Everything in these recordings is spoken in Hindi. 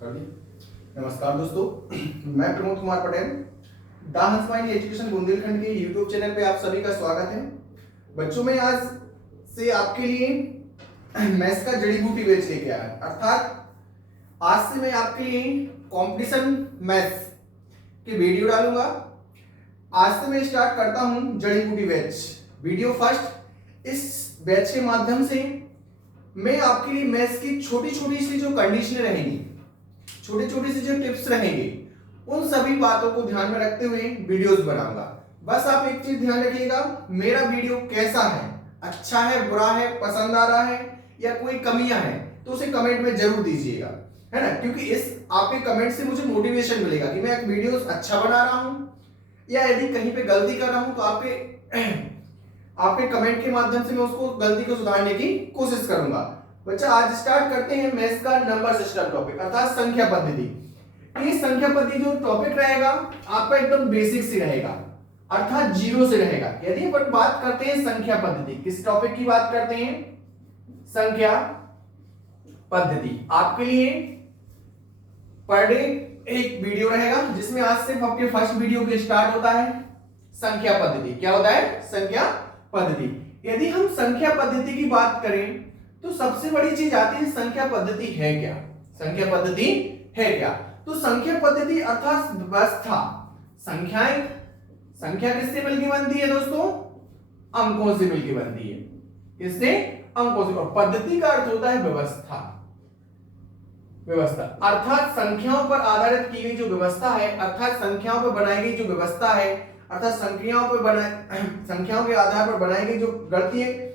कर दी। नमस्कार दोस्तों, मैं प्रमोद कुमार पटेल द हंस माइंड एजुकेशन बुंदेलखंड के यूट्यूब चैनल पे आप सभी का स्वागत है। बच्चों, मैं आज से आपके लिए मैथ्स का जड़ी बूटी बैच लेके आया, अर्थात आज से मैं आपके लिए कंपटीशन मैथ्स के वीडियो डालूंगा। आज से मैं स्टार्ट करता हूं जड़ी बूटी बैच वीडियो फर्स्ट। इस बैच के माध्यम से मैं आपके लिए मैथ्स की छोटी छोटी सी जो कंडीशनें रहेंगी, छोटे छोटे से जो टिप्स रहेंगे, उन सभी बातों को ध्यान में रखते हुए वीडियोस बनाऊंगा। बस आप एक चीज ध्यान रखिएगा, मेरा वीडियो कैसा है, अच्छा है, बुरा है, पसंद आ रहा है या कोई कमियां हैं, तो उसे कमेंट में जरूर दीजिएगा, है ना। क्योंकि इस आपके कमेंट से मुझे मोटिवेशन मिलेगा कि मैं एक वीडियो अच्छा बना रहा हूं, या यदि कहीं पे गलती कर रहा हूं तो आपके कमेंट के माध्यम से मैं उसको गलती को सुधारने की कोशिश करूंगा। बच्चा, आज स्टार्ट करते हैं मैथ्स का नंबर सिस्टम टॉपिक, अर्थात संख्या पद्धति। ये संख्या पद्धति जो टॉपिक रहेगा आपका एकदम बेसिक से रहेगा, अर्थात जीरो से रहेगा। यदि अपन बात करते हैं संख्या पद्धति, किस टॉपिक की बात करते हैं? संख्या पद्धति। आपके लिए पर डे एक वीडियो रहेगा, जिसमें आज से आपके फर्स्ट वीडियो के स्टार्ट होता है संख्या पद्धति। क्या होता है? संख्या पद्धति। यदि हम संख्या पद्धति की बात करें तो सबसे बड़ी चीज आती है, संख्या पद्धति है क्या? संख्या पद्धति है क्या? तो संख्या पद्धति अर्थात व्यवस्था। संख्याएं, संख्या किससे मिलकर बनती है दोस्तों? अंकों से मिलकर बनती है। किससे? अंकों से। और पद्धति का अर्थ होता है व्यवस्था। व्यवस्था अर्थात संख्याओं पर आधारित की गई जो व्यवस्था है, अर्थात संख्याओं पर बनाई गई जो व्यवस्था है, अर्थात संख्याओं के आधार पर बनाई गई जो गणितीय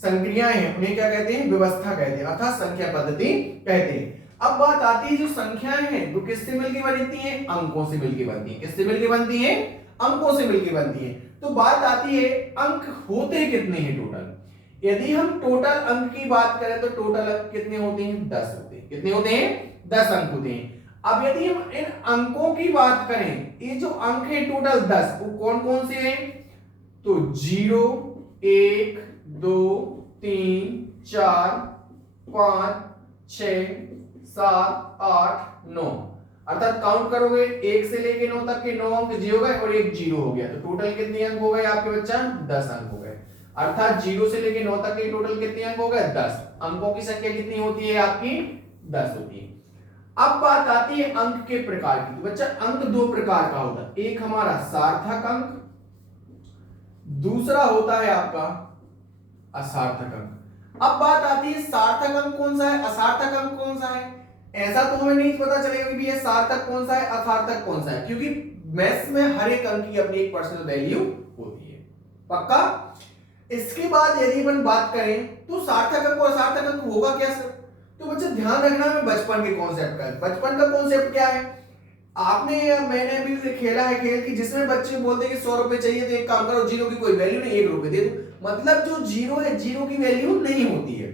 संक्रियाएं हैं, उन्हें क्या कहते हैं? व्यवस्था कहते हैं, अर्थात संख्या पद्धति कहते हैं। अब बात आती है, जो संख्याएं हैं वो किससे मिलकर बनती हैं? अंकों से मिलकर बनती हैं। किससे मिलकर बनती हैं? अंकों से मिलकर बनती हैं। तो बात आती है, अंक होते कितने हैं टोटल? यदि हम टोटल अंक की बात करें तो टोटल अंक कितने होते हैं? 10 होते हैं। कितने होते हैं? 10 अंक होते हैं। अब यदि हम इन अंकों की बात करें, ये जो अंक है टोटल 10, वो कौन कौन से हैं? तो 0, 1, 2, 3, 4, 5, 6, 7, 8, 9। अर्थात काउंट करोगे 1 से लेके 9 तक के 9 अंक 0 गए और एक 0 हो गया, तो टोटल कितने अंक हो गए आपके बच्चा? 10 अंक हो गए। अर्थात 0 से लेके 9 तक के टोटल कितने अंक हो गए? 10। अंकों की संख्या कितनी होती है आपकी? 10 होती है। अब बात आती है अंक के प्रकार की। तो बच्चा, अंक दो प्रकार का होता है, एक हमारा सार्थक अंक, दूसरा होता है आपका असार्थक अंक। अब बात आती है, सार्थक अंक कौन सा है, असार्थक अंक कौन सा है? ऐसा तो हमें नहीं पता चलेगा कि ये सार्थक कौन सा है, असार्थक कौन सा है, क्योंकि मैथ्स में हर एक अंक की अपनी एक पर्सनल वैल्यू होती है। पक्का? इसके बाद यदि अपन बात करें तो सार्थक अंक और असार्थक अंक होगा क्या सर? तो बच्चे ध्यान रखना है बचपन के कॉन्सेप्ट का। बचपन का कॉन्सेप्ट क्या है? आपने या मैंने भी खेला है खेल की, जिसमें बच्चे बोलते हैं कि 100 रुपए चाहिए तो एक काम करो, 0 की कोई वैल्यू नहीं, 1 रुपए दे दो। मतलब जो 0 है, 0 की वैल्यू नहीं होती है।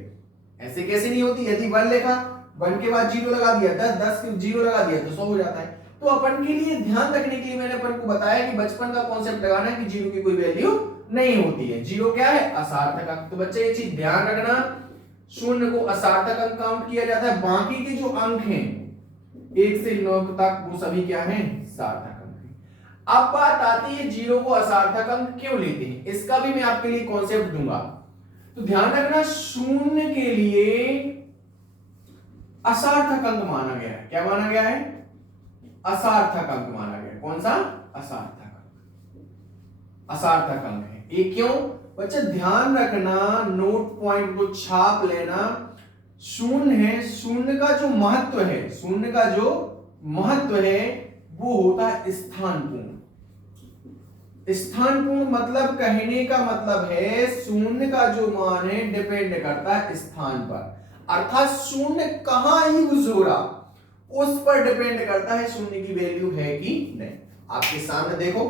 ऐसे कैसे नहीं होती? यदि 1 लिखा, 1 के बाद 0 लगा दिया, 10 के 0 लगा दिया तो 100 हो जाता है। तो अपन के लिए ध्यान रखने के लिए मैंने अपन को बताया कि बचपन का कॉन्सेप्ट लगाना है कि 0 की कोई वैल्यू नहीं होती है। 0 क्या है? असार्थक अंक। तो बच्चे ये चीज ध्यान रखना, 0 को असार्थक अंक काउंट किया जाता है। बाकी के जो अंक हैं 1 से 9 तक, वो सभी क्या हैं? सार्थक अंक हैं। अब बात आती है 0 को असार्थक अंक क्यों लेते हैं, इसका भी मैं आपके लिए कॉन्सेप्ट दूंगा। तो ध्यान रखना, 0 के लिए असार्थक अंक माना गया है। क्या माना गया है? असार्थक अंक माना गया है। कौन सा? असार्थक अंक। असार्थक अंक है ये क्यों? बच्चा ध्यान रखना, नोट पॉइंट को छाप लेना। 0 है, 0 का जो महत्व है, 0 का जो महत्व है वो होता है स्थानपूर्ण। स्थानपूर्ण मतलब कहने का मतलब है 0 का जो मान है डिपेंड करता है स्थान पर, अर्थात 0 कहां यूज हो रहा उस पर डिपेंड करता है 0 की वैल्यू है कि नहीं। आपके सामने देखो,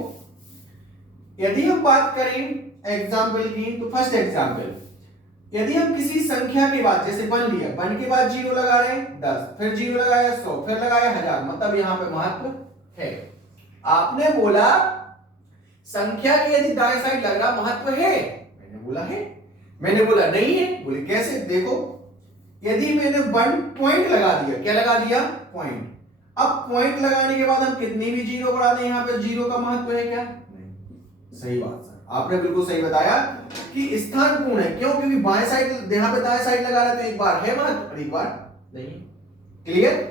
यदि हम बात करें एग्जाम्पल की, तो फर्स्ट एग्जाम्पल, यदि हम किसी संख्या के बाद, जैसे 1 लिया, 1 के बाद 0 लगा रहे हैं 10, फिर 0 लगाया 100, फिर लगाया 1000, मतलब यहां पे महत्व है। आपने बोला संख्या के यदि दाएं साइड लग रहा महत्व है, मैंने बोला है, मैंने बोला नहीं है। बोले कैसे? देखो यदि मैंने 1 पॉइंट लगा दिया, क्या लगा दिया? पॉइंट। अब पॉइंट लगाने के बाद हम कितनी भी जीरो बढ़ा दें, यहां पर जीरो का महत्व है क्या? नहीं। सही बात सर, आपने बिल्कुल सही बताया कि स्थान पूर्ण है। क्यों? क्योंकि बाएं साइड, यहां पे दाएं साइड लगा रहे तो एक बार है महत्व और एक बार नहीं। क्लियर?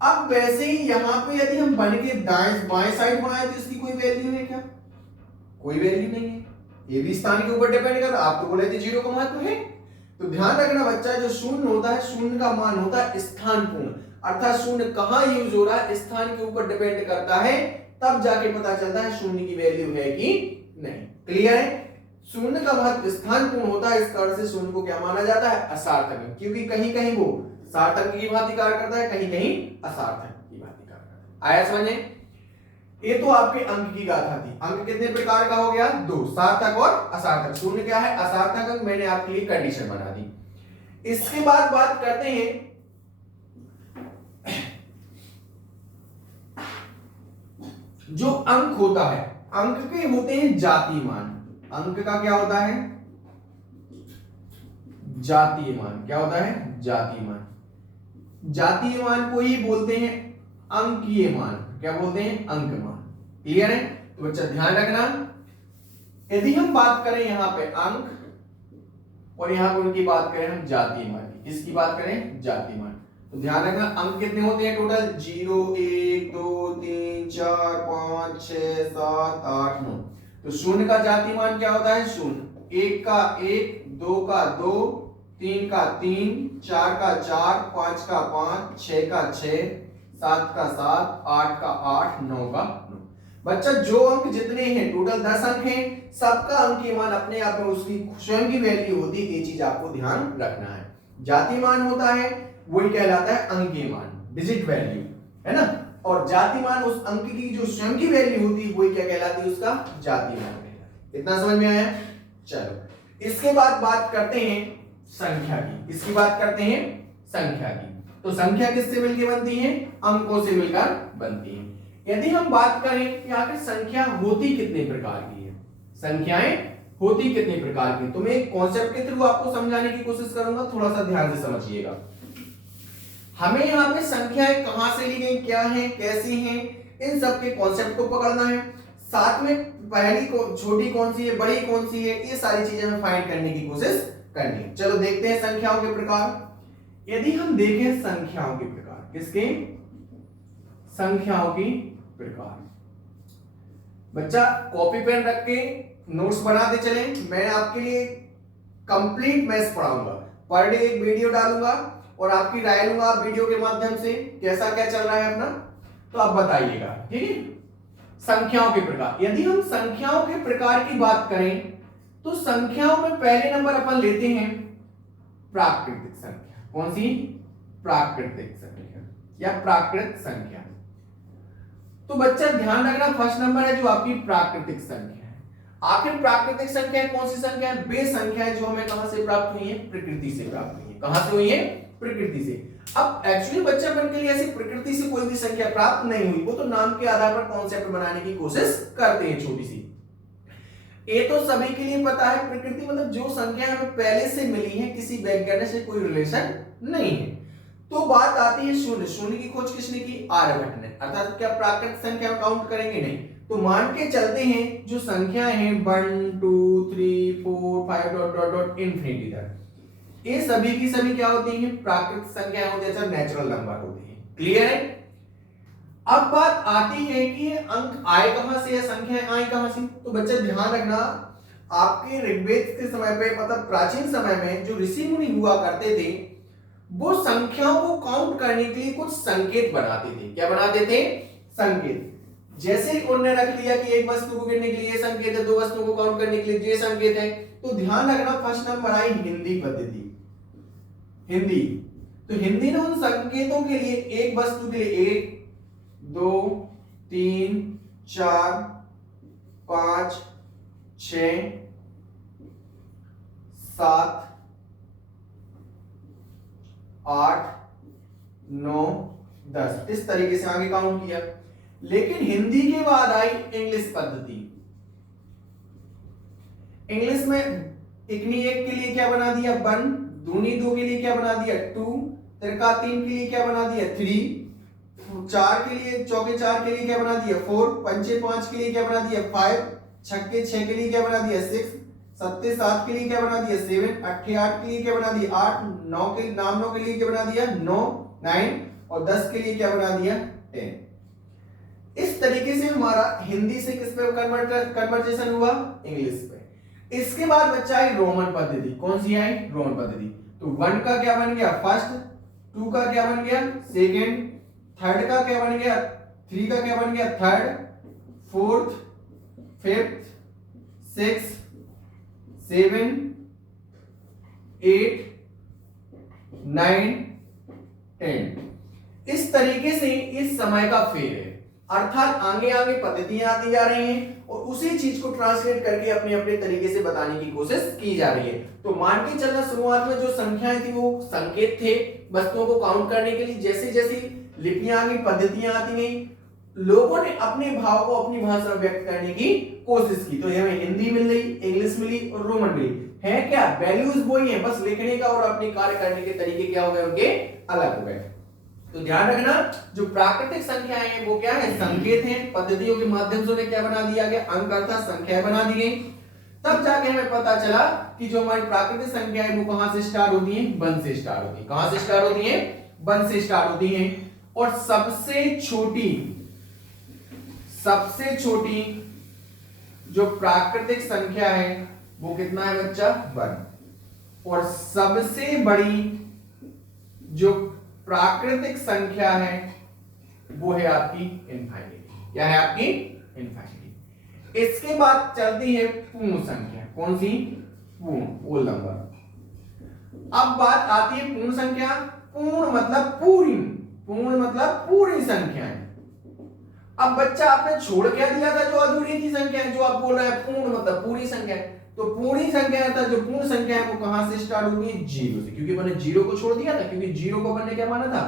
अब वैसे ही यहां पे यदि हम बन के दाएं बाएं साइड बनाए तो इसकी कोई वैल्यू है क्या? कोई वैल्यू नहीं है। ये भी स्थान के ऊपर डिपेंड करता है। आप तो बोले थे जीरो का महत्व है, तो ध्यान रखना बच्चा, जो शून्य होता है, शून्य का मान होता है स्थान पूर्ण, अर्थात शून्य कहां यूज हो रहा है स्थान के ऊपर डिपेंड करता है, तब जाके पता चलता है शून्य की वैल्यू है कि नहीं। क्लियर है? शून्य का महत्व स्थान पूर्ण होता है, इस कारण से शून्य को क्या माना जाता है? असार्थक, क्योंकि कहीं कहीं वो सार्थक की भांति कार्य करता है, कहीं कहीं असार्थक की भांति कार्य करता है। आया समझ में? ये तो आपके अंक की गाथा थी। अंक कितने प्रकार का हो गया? 2, सार्थक और असार्थक। शून्य क्या है? असार्थक अंक। मैंने आपके लिए कंडीशन बना दी। इसके बाद बात करते हैं जो अंक होता है, अंक के होते हैं जातीय मान। अंक का क्या होता है? जातीय मान। क्या होता है? जातीय मान। जातीय मान को ही बोलते हैं अंकीय मान। क्या बोलते हैं? अंक मान। क्लियर है? तो बच्चा ध्यान रखना, यदि हम बात करें यहां पे अंक और यहां पर उनकी बात करें हम जातीय मान की, किसकी बात करें? जातीय मान। तो ध्यान रखना, अंक कितने होते हैं टोटल? 0 1 2 3 4 5 6 7 8 9। तो शून्य का जातीय मान क्या होता है? शून्य। 1 का 1, 2 का 2, 3 का 3, 4 का 4, 5 का 5, 6 का 6, 7 का 7, 8 का 8, 9 का 9। बच्चा जो अंक जितने हैं, टोटल 10 अंक हैं, सबका अंकीय मान अपने आप में उसकी स्वयं की वैल्यू होती है। ये चीज आपको ध्यान रखना है। जातीय मान होता है वही कहलाता है अंकीय मान, डिजिट वैल्यू, है ना। और जातीय मान उस अंक की जो स्वयं की वैल्यू होती है वही क्या कहलाती है? उसका जातीय मान कहलाती है। इतना समझ में आया? चलो इसके बाद बात करते हैं संख्या की। इसकी बात करते हैं संख्या की। तो संख्या किससे मिलकर बनती है? अंकों से मिलकर बनती है। यदि हम बात करें कि आखिर संख्या होती कितने प्रकार की है, संख्याएं होती कितने प्रकार की, तो मैं एक कॉन्सेप्ट के थ्रू आपको समझाने की कोशिश करूंगा, थोड़ा सा ध्यान से समझिएगा। हमें यहाँ पे संख्याएं कहां से ली गई, क्या है, कैसी हैं, इन सब के कॉन्सेप्ट को पकड़ना है। साथ में पहली छोटी कौन सी है, बड़ी कौन सी है, ये सारी चीजें हमें फाइंड करने की कोशिश करनी है। चलो देखते हैं संख्याओं के प्रकार। यदि हम देखें संख्याओं के प्रकार, किसके? संख्याओं की प्रकार। बच्चा कॉपी पेन रख के नोट्स बनाते चले। मैं आपके लिए कंप्लीट मैथ्स पढ़ाऊंगा, पर डे एक वीडियो डालूंगा और आपकी राय लूंगा वीडियो के माध्यम से, कैसा क्या चल रहा है अपना, तो आप बताइएगा, ठीक है। संख्याओं के प्रकार, यदि हम संख्याओं के प्रकार की बात करें तो संख्याओं में पहले नंबर अपन लेते हैं प्राकृतिक संख्या। कौन सी? प्राकृतिक संख्या या प्राकृत संख्या। तो बच्चा ध्यान रखना, फर्स्ट नंबर है जो आपकी प्राकृतिक संख्या है। आखिर प्राकृतिक संख्या कौन सी संख्या है? वे संख्याएं जो हमें कहां से प्राप्त हुई है? प्रकृति से प्राप्त हुई है। कहां से हुई है? प्रकृति से। अब एक्चुअली बच्चा बन के लिए ऐसी प्रकृति से कोई भी संख्या प्राप्त नहीं हुई, वो तो नाम के आधार पर कॉन्सेप्ट बनाने की कोशिश करते हैं छोटी सी। ये तो सभी के लिए पता है, प्रकृति मतलब जो संख्या हमें पहले से मिली है, किसी वैज्ञानिक से कोई रिलेशन नहीं है। तो बात आती है शून्य। शून्य की खोज किसने की? आर्यभट्ट ने। अर्थात क्या प्राकृतिक संख्या में काउंट करेंगे? नहीं। तो मान के चलते हैं जो संख्याएं हैं 1 2 3 4 5 डॉट डॉट डॉट इन्फिनिटी तक, ये सभी की सभी क्या होती हैं? प्राकृतिक संख्याएं होती है, नेचुरल नंबर होती है। क्लियर है? अब बात आती है कि अंक आए कहां से या संख्याएं आए कहां से। तो बच्चे ध्यान रखना, आपके ऋग्वेद के समय पे, मतलब प्राचीन समय में जो ऋषि मुनि हुआ करते थे, वो संख्याओं को काउंट करने के लिए कुछ संकेत बनाते थे। क्या बनाते थे? संकेत। जैसे ही उन्होंने रख लिया कि एक वस्तु को गिनने के लिए ये संकेत है, दो वस्तुओं को काउंट करने के लिए ये संकेत है, तो ध्यान रखना फर्स्ट नंबर आई हिंदी पद्धति। हिंदी, तो हिंदी ने उन संकेतों के लिए एक वस्तु के लिए 1 2 3 4 5 6 7 8 9 10 इस तरीके से आगे काउंट किया। लेकिन हिंदी के बाद आई इंग्लिश पद्धति। इंग्लिश में इकनी एक के लिए क्या बना दिया? 1 दूनी 2 के लिए क्या बना दिया 2, तिरका 3 के लिए क्या बना दिया 3, 4 के लिए चौके 4 के लिए क्या बना दिया 4, पंचे 5 के लिए क्या बना दिया 5, छक्के 6 के लिए क्या बना दिया 6, सत्ते 7 के लिए क्या बना दिया 7, अट्ठे 8 के लिए क्या बना दिया 8, 9 के नाम 9 के लिए क्या बना दिया 9 और 10 के लिए क्या बना दिया 10। इस तरीके से हमारा हिंदी से किस पे कन्वर्जेशन हुआ, इंग्लिश पे। इसके बाद बच्चा है रोमन पद्धति। कौन सी है रोमन पद्धति? तो 1 का क्या बन गया फर्स्ट, 2 का क्या बन गया सेकंड, थर्ड का क्या बन गया 3 का क्या बन गया थर्ड, फोर्थ, फिफ्थ, सिक्स, 7, 8, 9, 10। इस तरीके से इस समय का फेर है, अर्थात आगे आगे पद्धतियां आती जा रही हैं और उसी चीज को ट्रांसलेट करके अपने अपने तरीके से बताने की कोशिश की जा रही है। तो मान के चलना शुरुआत में जो संख्याएं थी वो संकेत थे वस्तुओं को काउंट करने के लिए। जैसे जैसे लिपियां आगे पद्धतियां आती गई, लोगों ने अपने भाव को अपनी भाषा में व्यक्त करने की कोशिश की। तो हमें हिंदी मिल रही, इंग्लिश मिली और रोमन मिली। है क्या वैल्यूज वही है, बस लिखने का और अपने कार्य करने के तरीके क्या हो गए उनके अलग हो गए। तो ध्यान रखना जो प्राकृतिक संख्याएं हैं वो क्या है संकेत हैं, पद्धतियों के माध्यम से उन्हें क्या बना दिया गया अंक अर्थात संख्याएं बना दी गई। तब जाके हमें पता चला कि जो हमारी प्राकृतिक संख्याएं वो कहां से स्टार्ट होती हैं 1 से स्टार्ट होती हैं। कहां से स्टार्ट होती हैं 1 से स्टार्ट होती हैं। और सबसे छोटी जो प्राकृतिक संख्या है वो कितना है बच्चा 1। और सबसे बड़ी जो प्राकृतिक संख्या है वो है आपकी इनफाइनिटी। क्या है आपकी इनफाइनिटी। इसके बाद चलती है पूर्ण संख्या। कौन सी पूर्ण होल नंबर। अब बात आती है पूर्ण संख्या। पूर्ण मतलब पूरी, पूर्ण मतलब पूरी संख्याएं। अब बच्चा आपने छोड़ क्या दिया था जो अधूरी थी संख्या, जो आप बोल रहे हैं पूर्ण मतलब पूरी संख्या। तो पूरी संख्या अर्थात जो पूर्ण संख्या है वो कहां से स्टार्ट होगी 0 से, क्योंकि मैंने 0 को छोड़ दिया था, क्योंकि 0 को मैंने क्या माना था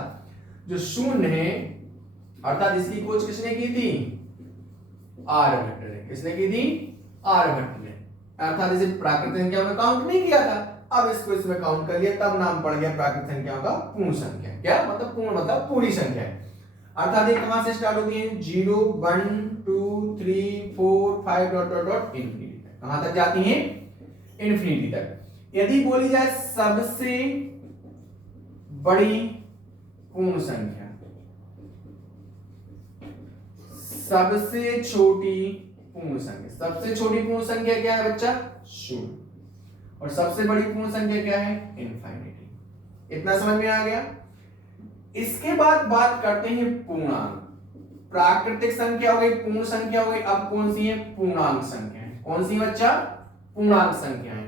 जो शून्य है, अर्थात इसकी खोज किसने की थी आर्यभट्ट ने। किसने की थी आर्यभट्ट ने। अर्थात इसे प्राकृतिक संख्या में काउंट नहीं किया था, अब इसको इसमें काउंट कर लिया, तब नाम पड़ गया प्राकृतिक संख्याओं का पूर्ण संख्या। क्या मतलब पूर्ण मतलब पूरी संख्या है। अर्थात ये कहां से स्टार्ट होती है 0 1 2 3 4 5 डॉट डॉट डॉट इंफिनिटी तक। कहां तक जाती हैं इंफिनिटी तक। यदि बोली जाए सबसे बड़ी पूर्ण संख्या, सबसे छोटी पूर्ण संख्या। सबसे छोटी पूर्ण संख्या क्या है बच्चा 0 और सबसे बड़ी पूर्ण संख्या क्या है इनफाइनिटी। इतना समझ में आ गया। इसके बाद बात करते हैं पूर्णांक। प्राकृतिक संख्या हो गई, पूर्ण संख्या हो गई, अब कौन सी है पूर्णांक संख्या है। कौन सी बच्चा पूर्णांक संख्या है।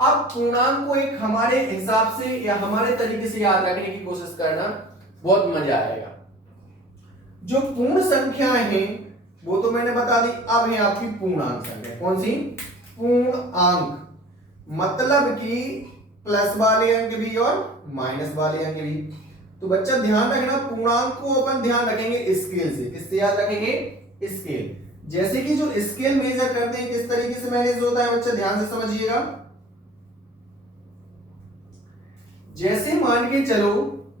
अब पूर्णांक को एक हमारे हिसाब से या हमारे तरीके से याद रखने की कोशिश करना, बहुत मजा आएगा। जो पूर्ण संख्याएं हैं वो तो मैंने बता दी, अब है आपकी पूर्णांक संख्या। कौन सी पूर्णांक, मतलब कि प्लस वाले अंक भी और माइनस वाले अंक भी। तो बच्चा ध्यान रखना पूर्णांक को अपन ध्यान रखेंगे स्केल से। किससे याद रखेंगे स्केल। जैसे कि जो स्केल मेजर करते हैं किस तरीके से मैनेज होता है बच्चा ध्यान से समझिएगा। जैसे मान के चलो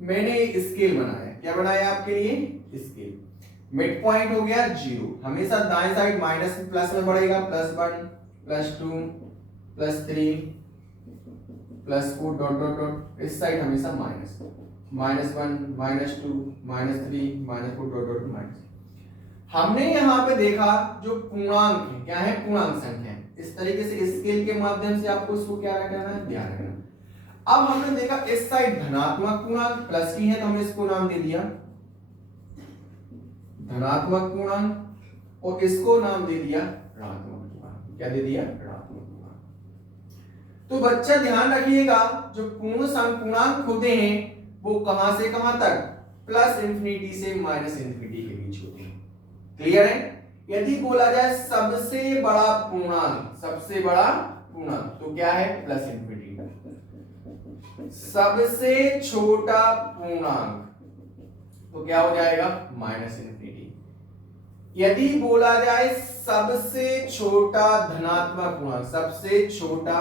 मैंने एक स्केल बनाया। क्या बनाया आपके लिए स्केल। मिड पॉइंट हो गया 0, हमेशा दाएं साइड माइनस प्लस में बढ़ेगा, +1 +2 +3 +4 डॉट डॉट डॉट। इस साइड हमेशा माइनस, -1 -2 -3 -4 डॉट डॉट माइनस। हमने यहां पे देखा जो पूर्णांक है क्या है पूर्णांक संख्या है। इस तरीके से स्केल के माध्यम से आपको इसको क्या रखना है ध्यान रखना। अब हमने देखा इस साइड धनात्मक पूर्णांक प्लस की है तो हमने इसको नाम दे दिया धनात्मक पूर्णांक और इसको नाम दे दिया ऋणात्मक पूर्णांक। क्या दे दिया ऋणात्मक पूर्णांक। तो बच्चा ध्यान रखिएगा जो पूर्णांक होते हैं वो कहां से कहां तक +∞ से -∞ के बीच होते हैं। क्लियर है। यदि बोला जाए सबसे बड़ा पूर्णांक, सबसे बड़ा पूर्णांक तो क्या है +∞। सबसे छोटा पूर्णांक तो क्या हो जाएगा -∞। यदि बोला जाए सबसे छोटा धनात्मक पूर्णांक, सबसे छोटा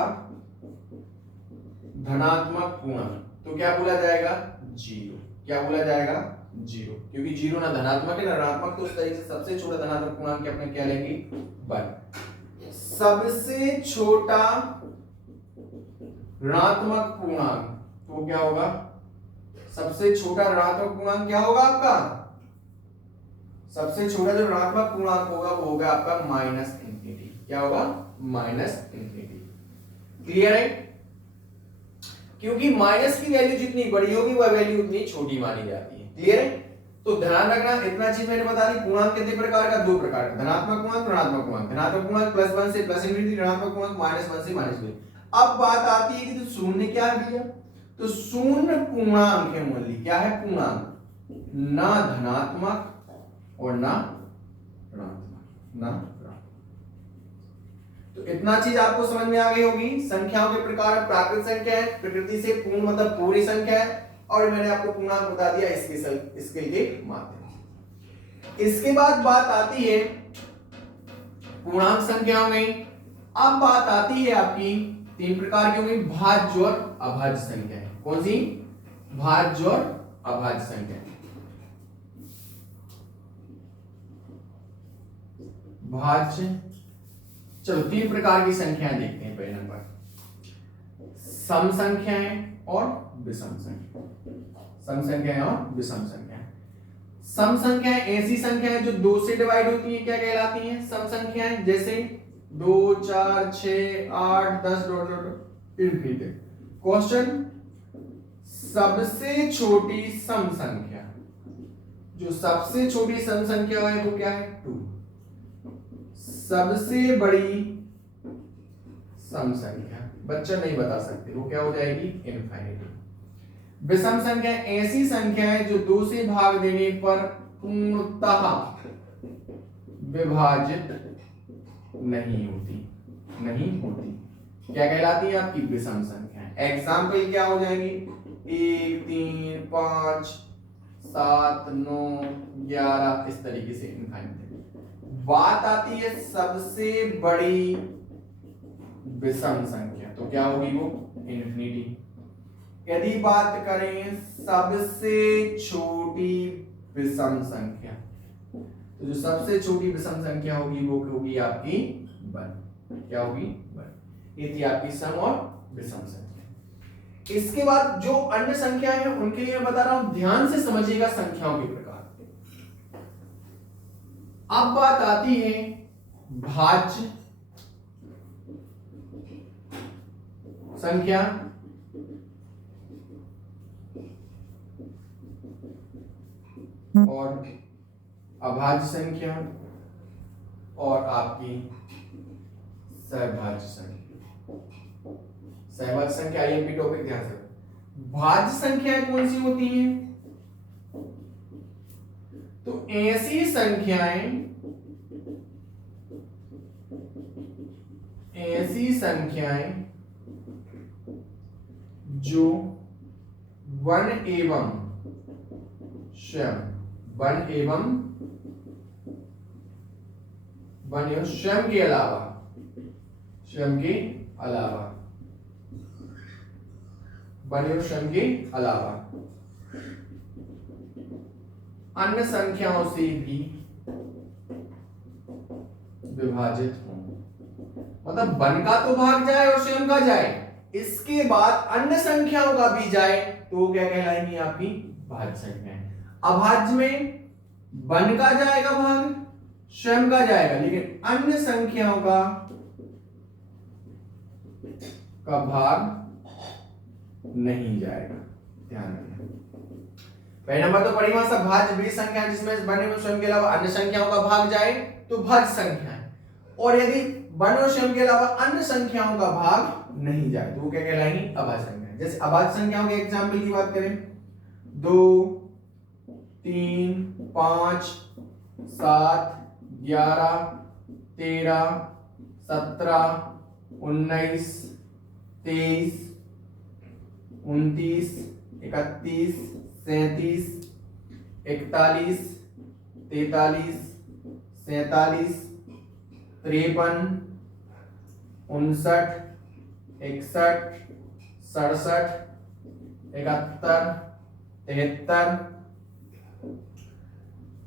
धनात्मक पूर्णांक, तो क्या बोला जाएगा? जीरो। क्या बोला जाएगा? जीरो, क्योंकि जीरो ना धनात्मक है ना ऋणात्मक, तो उस तरीके से सबसे छोटा धनात्मक पूर्णांक अपने क्या लेंगे? 1। सबसे छोटा ऋणात्मक पूर्णांक तो क्या होगा? सबसे छोटा ऋणात्मक पूर्णांक क्या होगा आपका? सबसे छोटा जो ऋणात्मक पूर्णांक होगा वो होगा आपका -इन्फिनिटी। क्या होगा? -इन्फिनिटी। क्लियर है? क्योंकि माइनस की वैल्यू जितनी बड़ी होगी वह वैल्यू उतनी छोटी मानी जाती है। क्लियर है? तो ध्यान रखना, इतना चीज मैंने बता दी। पूर्णांक कितने प्रकार का? 2 प्रकार का, धनात्मक पूर्णांक, ऋणात्मक पूर्णांक। धनात्मक पूर्णांक +1 से +इन्फिनिटी, ऋणात्मक पूर्णांक -1 से -इन्फिनिटी। अब बात आती है कि तो शून्य क्या है भैया? तो शून्य पूर्णांक है ओनली। क्या है? पूर्णांक, ना धनात्मक और ना ऋणात्मक, ना ऋणात्मक। तो इतना चीज आपको समझ में आ गई होगी। संख्याओं के प्रकार, प्राकृत संख्या है, प्रकृति से पूर्ण मतलब पूरी संख्या है, और मैंने आपको पूर्णांक बता दिया स्केल के माध्यम से। इसके बाद बात आती है पूर्णांक संख्याओं में। अब बात आती है आपकी 3 प्रकार की होंगी, भाज्य और अभाज्य संख्या। कौन सी? भाज्य और अभाज्य संख्या। भाज्य, चलो 3 प्रकार की संख्याएं देखते हैं। पहले नंबर सम संख्याएं और विषम संख्या। सम संख्याएं और विषम संख्याएं। सम संख्याएं ऐसी संख्याएं जो 2 से डिवाइड होती हैं, क्या कहलाती हैं? सम संख्याएं। जैसे 2, 4, 6, 8, 10 इन्फिनिटी। क्वेश्चन, सबसे छोटी सम संख्या, जो सबसे छोटी सम संख्या है वो क्या है? 2। सबसे बड़ी सम संख्या बच्चा नहीं बता सकते, वो क्या हो जाएगी? इनफाइनिटी। विषम संख्या ऐसी संख्या है जो 2 से भाग देने पर पूर्णतः विभाजित नहीं होती। क्या कहलाती है? आपकी विषम संख्या। एग्जाम्पल क्या हो जाएंगी? 1, 3, 5, 7, 9, 11, इस तरीके से इनफाइनिटी। बात आती है सबसे बड़ी विषम संख्या, तो क्या होगी वो? इन्फिनिटी। यदि बात करें सबसे छोटी विषम संख्या, तो जो सबसे छोटी विषम संख्या होगी वो होगी आपकी 1। क्या होगी? 1। ये थी आपकी सम और विषम संख्या। इसके बाद जो अन्य संख्याएं हैं उनके लिए मैं बता रहा हूं, ध्यान से समझिएगा संख्याओं के प्रकार। अब बात आती है भाज्य संख्या और अभाज्य संख्या और आपकी सहभाज्य संख्या। सहभाज्य संख्या आईएमपी टॉपिक ध्यान से। भाज्य संख्याएं कौन सी होती हैं? तो ऐसी संख्याएं जो 1 एवं स्वयं स्वयं के अलावा अन्य संख्याओं से भी विभाजित हों। मतलब 1 का तो भाग जाए और स्वयं का जाए, इसके बाद अन्य संख्याओं का भी जाए, तो वो क्या कहलाएंगी? आपकी भाज्य संख्याएं। अभाज्य में 1 का जाएगा भाग, स्वयं का जाएगा, लेकिन अन्य संख्याओं का भाग नहीं जाएगा। ध्यान रखना। पहले नंबर तो परिभाषा भाज्य वे संख्या जिसमें 1 एवं स्वयं के अलावा अन्य संख्याओं का भाग जाए तो भाज्य संख्या है, और यदि 1 और स्वयं के अलावा अन्य संख्याओं का भाग नहीं जाए तो वो क्या कहलाएंगी? अभाज्य संख्या। जैसे अभाज्य संख्याओं के एग्जाम्पल की बात करें, 2, 3, 5, 7, 11, 13, 17, 19, 23, 29, 31, 37, 41, 43, 47, 53, 59, 61, 67, 71, 73,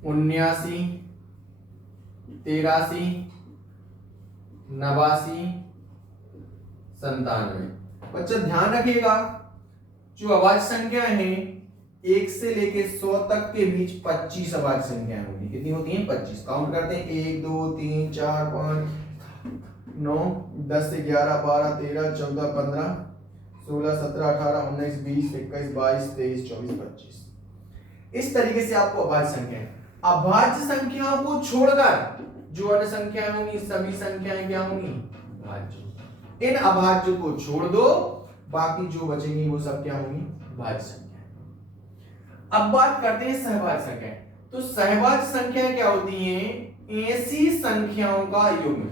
79, 83, 89, 97। बच्चा ध्यान रखिएगा, जो अभाज्य संख्या है 1 से लेके 100 तक के बीच 25 अभाज्य संख्याएं होंगी। कितनी होती हैं? 25। काउंट करते हैं, 1 2 3 4 5 9 10 से 11 12 13 14 15 16 17 18 19 20 21 22 23 24 25। इस तरीके से आपको अभाज्य संख्या, अभाज्य संख्याओं को छोड़कर जो अन्य संख्याएं होंगी सभी संख्याएं क्या होंगी? भाज्य। इन अभाज्य को छोड़ दो, बाकी जो बचेंगी वो सब क्या होंगी? भाज्य संख्याएं। अब बात करते हैं सहभाज्य संख्या। तो सहभाज्य संख्या क्या होती हैं? ऐसी संख्याओं का युग्म।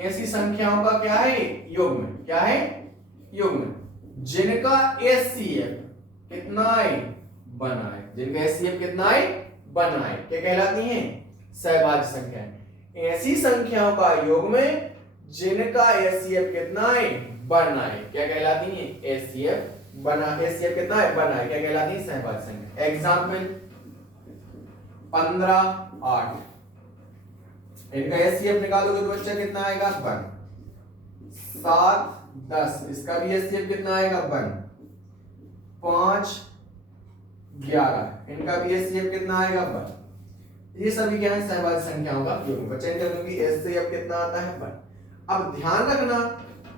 ऐसी संख्याओं का क्या है? युग्म। क्या है? युग्म। जिनका एचसीएफ कितना है? बना है। जिनका एचसीएफ कितना है? बना है। क्या कहलाती हैं? सहभाज्य संख्याएं। ऐसी संख्याओं का युग्म जिनका एचसीएफ कितना है? बना है। क्या कहलाती हैं? एचसीएफ बना। एचसीएफ कितना है? बना है। क्या कहलाती है? सहभाज्य संख्या। एग्जांपल 15 8, इनका एचसीएफ निकालोगे तो बच्चा कितना आएगा? 1। 7 10, इसका भी एचसीएफ कितना आएगा? 1। 5 11, इनका भी एचसीएफ कितना आएगा? 1। ये सभी क्या है? सहभाज्य संख्याओं का युग्म। बच्चा इनका भी एचसीएफ कितना आता है? 1। अब ध्यान रखना,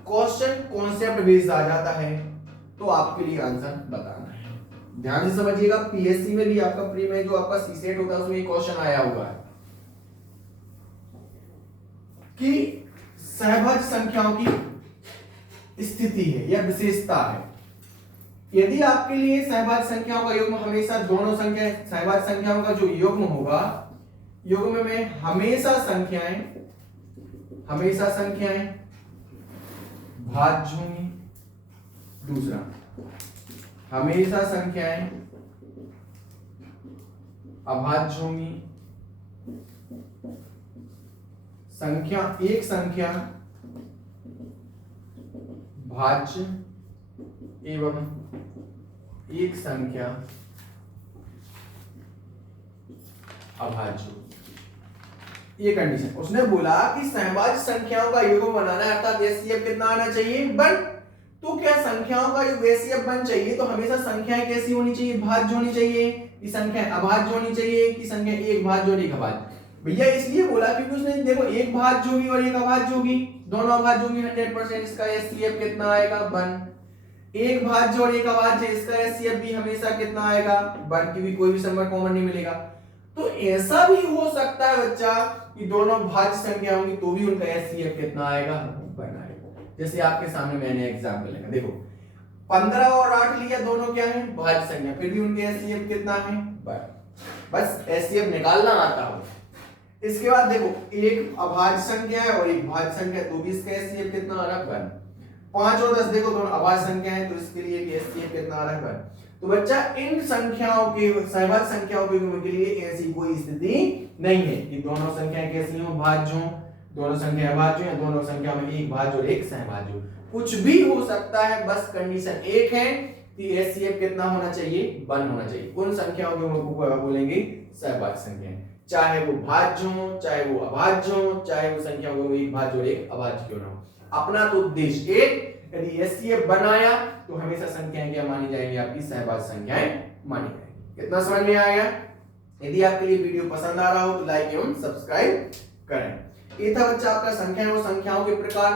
क्वेश्चन कॉन्सेप्ट बेस्ड आ जाता है तो आपके लिए आंसर बताना है। ध्यान से समझिएगा, पीएससी में भी आपका प्री में जो आपका सीसेट होता है उसमें एक क्वेश्चन आया हुआ है कि सहभाज्य संख्याओं की स्थिति है या विशेषता है। यदि आपके लिए सहभाज्य संख्याओं का युग्म हमेशा दोनों संख्या, सहभाज्य संख्याओं का जो युग्म होगा, युग्म में हमेशा संख्याएं भाज्य होंगी। दूसरा, हमेशा संख्याएं अभाज्य होंगी। एक संख्या भाज्य एवं एक संख्या अभाज्य। ये कंडीशन उसने बोला कि सहभाज्य संख्याओं का युग्म बनाना है, अर्थात एचसीएफ कितना आना चाहिए? 1। तो क्या संख्याओं का युग्म एचसीएफ 1 चाहिए तो हमेशा संख्याएं कैसी होनी चाहिए? भाज्य होनी चाहिए कि संख्या अभाज्य होनी चाहिए कि संख्या एक भाज्य और एक अभाज्य? भैया इसलिए बोला क्योंकि उसने देखो एक भाज्य होगी और एक अभाज्य होगी, दोनों अभाज्य होगी 100%, इसका एचसीएफ कितना आएगा? 1। एक भाज्य और एक अभाज्य, इसका एचसीएफ भी हमेशा कितना आएगा? 1, क्योंकि कोई भी नंबर कॉमन नहीं मिलेगा। तो ऐसा भी हो सकता है बच्चा कि दोनों भाज्य संख्या होंगी तो भी उनका एचसीएफ कितना आएगा? 1 आएगा। जैसे आपके सामने मैंने एग्जांपल लिखा, देखो 15 और 8 लिया, दोनों क्या है? भाज्य संख्या, फिर भी उनके एचसीएफ कितना है? 1। बस एचसीएफ निकालना आता हो। इसके बाद देखो एक अभाज्य संख्या है और एक भाज्य संख्या, तो भी इसका एचसीएफ कितना आ रहा है? 1। 5 और 10 देखो दोनों अभाज्य संख्या है तो इसके लिए भी एचसीएफ कितना आ रहा है? 1। तो बच्चा इन संख्याओं के सहभाज्य संख्याओं के युग्म के लिए ऐसी कोई स्थिति नहीं है कि दोनों संख्याएं कैसी हों? भाज्य हों, दोनों संख्या अभाज्य या दोनों संख्या में एक भाज्य और एक सहभाज्य हो। कुछ भी हो सकता है, बस कंडीशन एक है कि एचसीएफ कितना होना चाहिए? 1 होना चाहिए। उन संख्याओं के युग्म को बोलेंगे सहभाज्य संख्याएं, चाहे वो भाज्य हो, चाहे वो अभाज्य हो, चाहे वो संख्या हो एक भाज्य और एक अभाज्य क्यों ना हो। अपना तो उद्देश्य एक, यदि एचसीएफ बनाया तो हमेशा संख्याएं क्या मानी जाएंगी? आपकी सहभाज्य संख्याएं मानी जाएंगी। कितना समझ में आएगा? यदि आपके लिए वीडियो पसंद आ रहा हो तो लाइक एवं सब्सक्राइब करें। ये था बच्चा आपका संख्याएं और संख्याओं के प्रकार।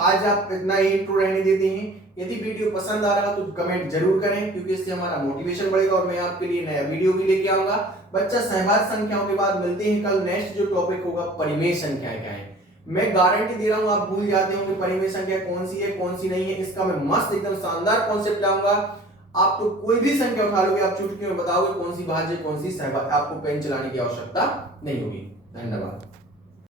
आज आप इतना ही इंट्रो रहने देते हैं। यदि वीडियो पसंद आ रहा तो कमेंट जरूर करें, क्योंकि इससे हमारा मोटिवेशन बढ़ेगा और मैं आपके लिए नया वीडियो भी लेके आऊंगा। बच्चा सहभाज्य संख्याओं के बाद मिलते हैं कल। नेक्स्ट जो टॉपिक होगा परिमेय संख्याएं क्या है। मैं गारंटी दे रहा हूं आप भूल जाते हो कि परिमेय संख्या कौन सी है कौन सी नहीं है। इसका मैं मस्त एकदम शानदार कॉन्सेप्ट लाऊंगा। आप तो कोई भी संख्या उठा लोगे, आप चुटकी में बताओगे कौन सी भाज्य कौन सी सहभाज्य, आपको पेन चलाने की आवश्यकता नहीं होगी। धन्यवाद।